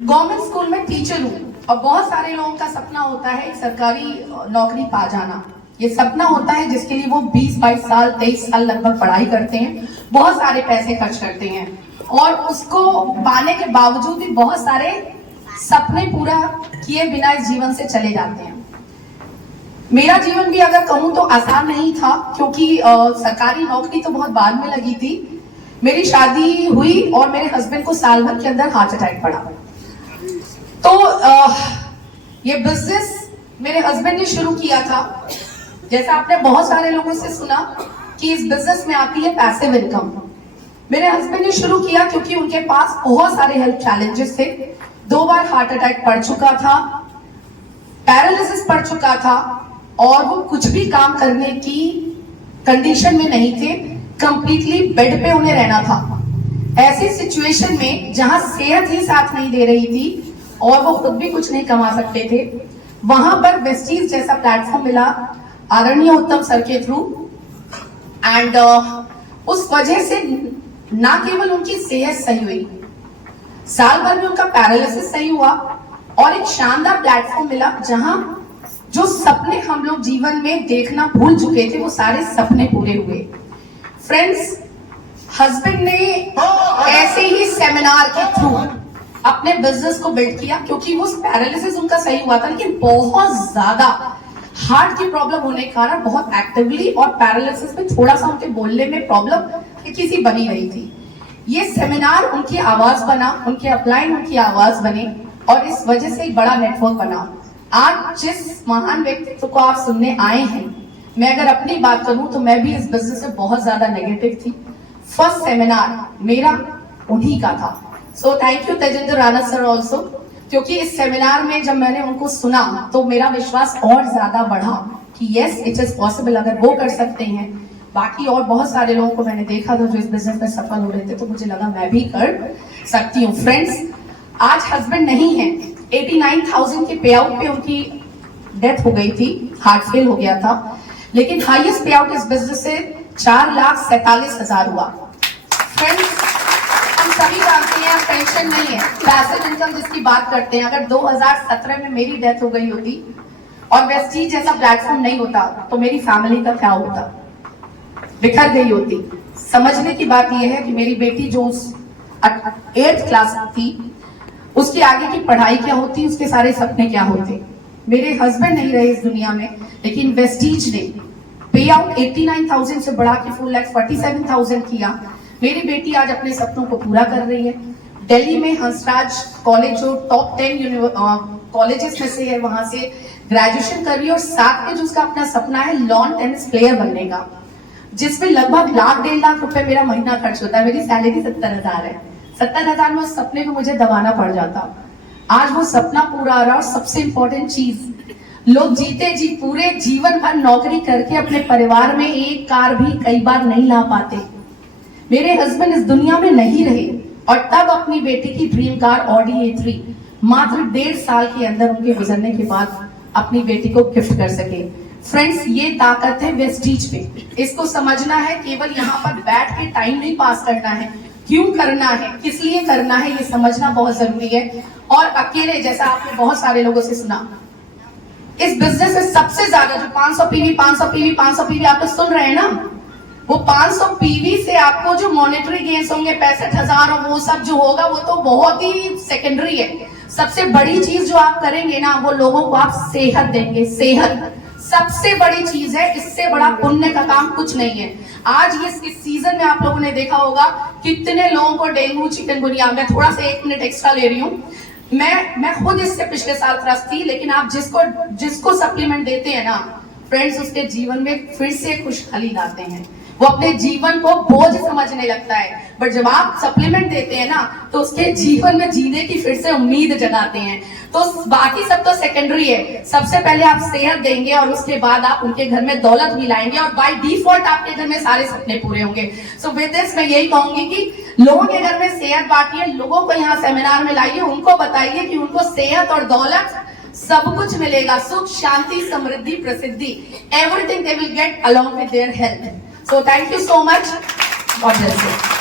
Government school में teacher हूँ और बहुत सारे लोगों का सपना होता है एक सरकारी नौकरी पा जाना। ये सपना होता है जिसके लिए वो 20-22 साल 23 साल लगभग पढ़ाई करते हैं, बहुत सारे पैसे खर्च करते हैं और उसको पाने के बावजूद भी बहुत सारे सपने पूरा किए बिना इस जीवन से चले जाते हैं। मेरा जीवन भी अगर कहूँ तो आसान नहीं था, क्योंकि सरकारी नौकरी तो बहुत बाद में लगी थी। मेरी शादी हुई और मेरे हस्बैंड को साल भर के अंदर हार्ट अटैक पड़ा। तो ये बिजनेस मेरे हस्बैंड ने शुरू किया था। जैसा आपने बहुत सारे लोगों से सुना कि इस बिजनेस में आती है पैसिव इनकम। मेरे हस्बैंड ने शुरू किया क्योंकि उनके पास बहुत सारे हेल्थ चैलेंजेस थे। 2 बार हार्ट अटैक पड़ चुका था, पैरालिसिस पड़ चुका था और वो कुछ भी काम करने की कंडीशन में नहीं थे। कंप्लीटली बेड पे उन्हें रहना था। ऐसी सिचुएशन में जहां सेहत ही साथ नहीं दे रही थी और वो खुद भी कुछ नहीं कमा सकते थे, वहां पर वेस्टीज जैसा प्लेटफॉर्म मिला आरण्य उत्तम सर के थ्रू। एंड उस वजह से ना केवल उनकी सेहत सही हुई, साल भर में उनका पैरालिसिस सही हुआ और एक शानदार प्लेटफॉर्म मिला जहां जो सपने हम लोग जीवन में देखना भूल चुके थे वो सारे सपने पूरे हुए। फ्रेंड्स, हस्बैंड ने ऐसे ही सेमिनार के थ्रू अपने बिजनेस को बिल्ड किया, क्योंकि वो पैरालिसिस उनका सही हुआ था लेकिन बहुत ज्यादा हार्ट की प्रॉब्लम होने के कारण बहुत एक्टिवली और पैरालिसिस में थोड़ा सा उनके बोलने में प्रॉब्लम किसी बनी रही थी। ये सेमिनार उनकी आवाज बना, उनके अपलाइन उनकी आवाज बने और इस वजह से एक बड़ा नेटवर्क बना। आज जिस महान व्यक्तित्व को आप सुनने आए हैं, मैं अगर अपनी बात करूं तो मैं भी इस बिजनेस से बहुत ज्यादा नेगेटिव थी। फर्स्ट सेमिनार मेरा उन्हीं का था। So thank you Tejendra Rana sir also, क्योंकि इस सेमिनार में जब मैंने उनको सुना तो मेरा विश्वास और ज्यादा बढ़ा कि यस इट इज पॉसिबल। अगर वो कर सकते हैं, बाकी और बहुत सारे लोगों को मैंने देखा था जो इस बिजनेस में सफल हो रहे थे, तो मुझे लगा मैं भी कर सकती हूँ। फ्रेंड्स, आज हस्बैंड नहीं है। 89,000 के पे आउट पे उनकी डेथ हो गई थी, हार्ट फेल हो गया था, लेकिन हाईएस्ट पे आउट इस बिजनेस से 4,47,000 हुआ। फ्रेंड्स, हम सभी जानते हैं पेंशन नहीं है, पैसिव इनकम जिसकी बात करते हैं। अगर 2017 में मेरी डेथ हो गई होती और वेस्टीज जैसा प्लेटफॉर्म नहीं होता तो मेरी फैमिली का क्या होता, बिखर गई होती। समझने की बात यह है कि मेरी बेटी जो 8th क्लास थी, उसकी आगे की पढ़ाई क्या होती, उसके सारे सपने क्या होते। मेरे हस्बैंड नहीं रहे इस दुनिया में, लेकिन वेस्टीज ने पे आउट 89,000 से बढ़ा के 4,47,000 किया। मेरी बेटी आज अपने सपनों को पूरा कर रही है। दिल्ली में हंसराज कॉलेज जो टॉप 10 कॉलेजेस में से है, वहां से ग्रेजुएशन कर रही है और साथ में जो उसका अपना सपना है लॉन टेनिस प्लेयर बनने का, जिसमें लगभग 1,00,000-1,50,000 रुपए मेरा महीना खर्च होता है। मेरी सैलरी 70,000 है। 70,000 में उस सपने को मुझे दबाना पड़ जाता। आज वो सपना पूरा हो रहा है और सबसे इंपॉर्टेंट चीज, लोग जीते जी पूरे जीवन भर नौकरी करके अपने परिवार में एक कार भी कई बार नहीं ला पाते। मेरे हस्बैंड इस दुनिया में नहीं रहे और तब अपनी बेटी की ड्रीम कार ऑडी A3 मात्र 1.5 साल के अंदर उनके गुजरने के बाद अपनी बेटी को गिफ्ट कर सके। फ्रेंड्स, ये ताकत है वेस्टीज में। इसको समझना है, केवल यहाँ पर बैठ के टाइम नहीं पास करना है, क्यों करना है, किस लिए करना है, ये समझना बहुत जरूरी है। और अकेले, जैसा आपने बहुत सारे लोगों से सुना, इस बिजनेस में सबसे ज्यादा जो 500 पीवी 500 पीवी 500 पीवी आप सुन रहे हैं ना, वो 500 पीवी से आपको जो मॉनेटरी गेन्स होंगे 65,000 और वो सब जो होगा वो तो बहुत ही सेकेंडरी है। सबसे बड़ी चीज जो आप करेंगे ना, वो लोगों को आप सेहत देंगे। सेहत सबसे बड़ी चीज है, इससे बड़ा पुण्य का काम कुछ नहीं है। आज इस सीजन में आप लोगों ने देखा होगा कितने लोगों को डेंगू चिकनगुनिया। मैं थोड़ा सा 1 मिनट एक्स्ट्रा ले रही हूँ। मैं खुद इससे पिछले साल त्रस्त थी, लेकिन आप जिसको सप्लीमेंट देते हैं ना फ्रेंड्स, उसके जीवन में फिर से खुशहाली लाते हैं। वो अपने जीवन को बोझ समझने लगता है, बट जब आप सप्लीमेंट देते हैं ना तो उसके जीवन में जीने की फिर से उम्मीद जगाते हैं। तो बाकी सब तो सेकेंडरी है। सबसे पहले आप सेहत देंगे और उसके बाद आप उनके घर में दौलत भी लाएंगे और बाय डिफॉल्ट आपके घर में सारे सपने पूरे होंगे। सो विद दिस मैं यही कहूंगी कि लोगों के घर में सेहत बांटिए, लोगों को यहाँ सेमिनार में लाइए, उनको बताइए कि उनको सेहत और दौलत सब कुछ मिलेगा। सुख, शांति, समृद्धि, प्रसिद्धि, everything they will get along with their health. So thank you so much. God bless you.